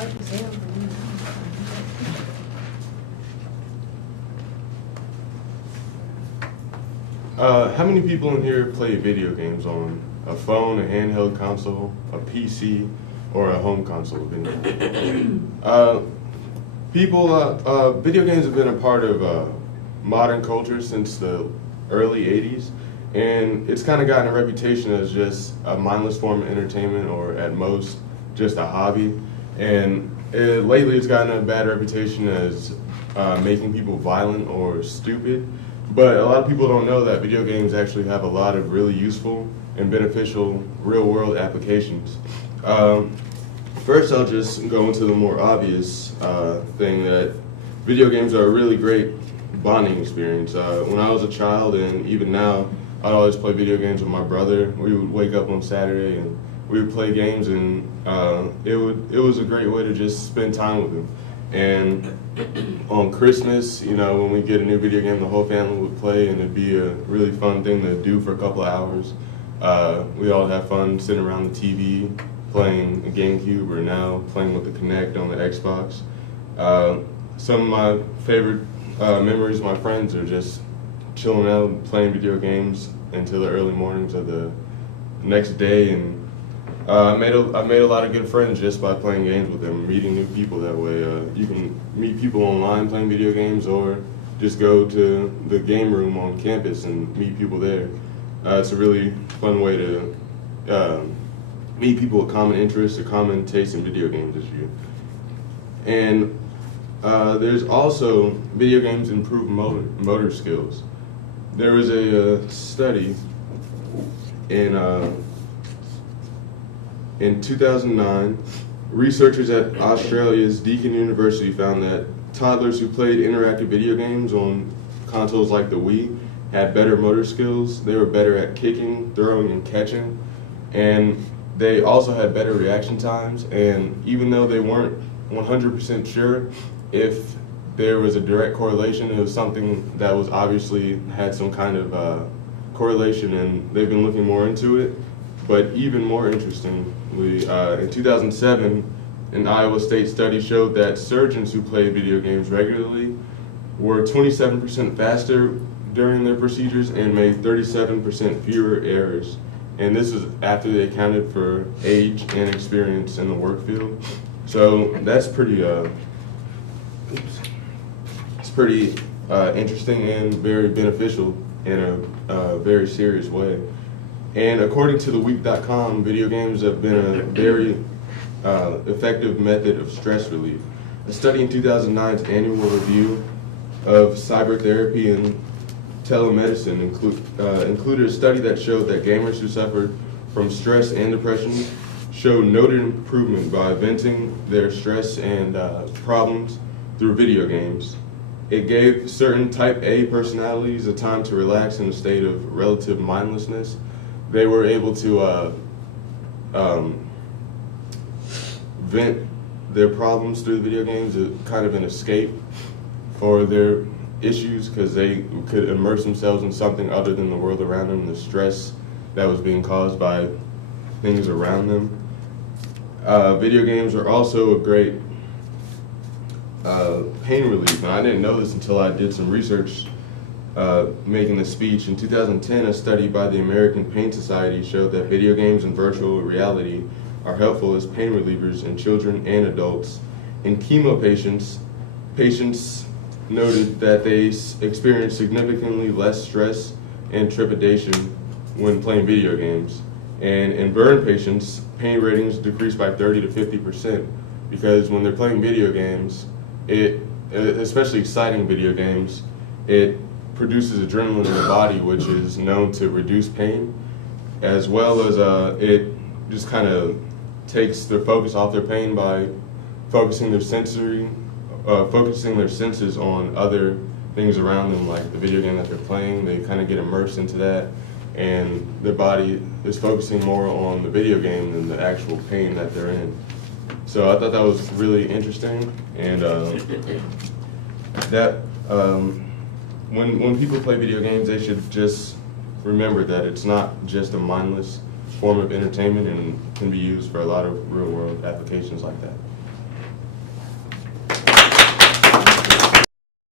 hard to say over me. How many people in here play video games on a phone, a handheld console, a PC, or a home console? Video games have been a part of modern culture since the early 80s, and it's kind of gotten a reputation as just a mindless form of entertainment, or at most, just a hobby. And lately it's gotten a bad reputation as making people violent or stupid. But a lot of people don't know that video games actually have a lot of really useful and beneficial real-world applications. First, I'll just go into the more obvious thing that video games are a really great bonding experience. When I was a child, and even now, I'd always play video games with my brother. We would wake up on Saturday and we would play games, and it was a great way to just spend time with him. And on Christmas, you know, when we get a new video game, the whole family would play, and it'd be a really fun thing to do for a couple of hours. We all have fun sitting around the TV, playing a GameCube, or now playing with the Kinect on the Xbox. Some of my favorite memories of my friends are just chilling out, playing video games until the early mornings of the next day, and I made a lot of good friends just by playing games with them, meeting new people that way. You can meet people online playing video games, or just go to the game room on campus and meet people there. It's a really fun way to meet people with common interests or common taste in video games this year. And there's also video games improve motor skills. There was a study in 2009, researchers at Australia's Deakin University found that toddlers who played interactive video games on consoles like the Wii had better motor skills. They were better at kicking, throwing, and catching, and they also had better reaction times. And even though they weren't 100% sure if there was a direct correlation, it was something that was obviously had some kind of correlation, and they've been looking more into it. But even more interestingly, in 2007, an Iowa State study showed that surgeons who play video games regularly were 27% faster during their procedures and made 37% fewer errors. And this is after they accounted for age and experience in the work field. So that's pretty interesting and very beneficial in a very serious way. And according to theweek.com, video games have been a very effective method of stress relief. A study in 2009's annual review of cybertherapy and telemedicine included a study that showed that gamers who suffered from stress and depression showed noted improvement by venting their stress and problems through video games. It gave certain type A personalities a time to relax in a state of relative mindlessness. They were able to vent their problems through video games, kind of an escape for their issues, because they could immerse themselves in something other than the world around them, the stress that was being caused by things around them. Video games are also a great pain relief, and I didn't know this until I did some research making the speech. In 2010, a study by the American Pain Society showed that video games and virtual reality are helpful as pain relievers in children and adults. In chemo patients noted that they experience significantly less stress and trepidation when playing video games. And in burn patients, pain ratings decreased by 30 to 50%, because when they're playing video games, especially exciting video games, it produces adrenaline in the body, which is known to reduce pain, as well as it just kind of takes their focus off their pain by focusing their senses on other things around them, like the video game that they're playing. They kind of get immersed into that, and their body is focusing more on the video game than the actual pain that they're in. So I thought that was really interesting, and when people play video games, they should just remember that it's not just a mindless form of entertainment, and can be used for a lot of real-world applications like that.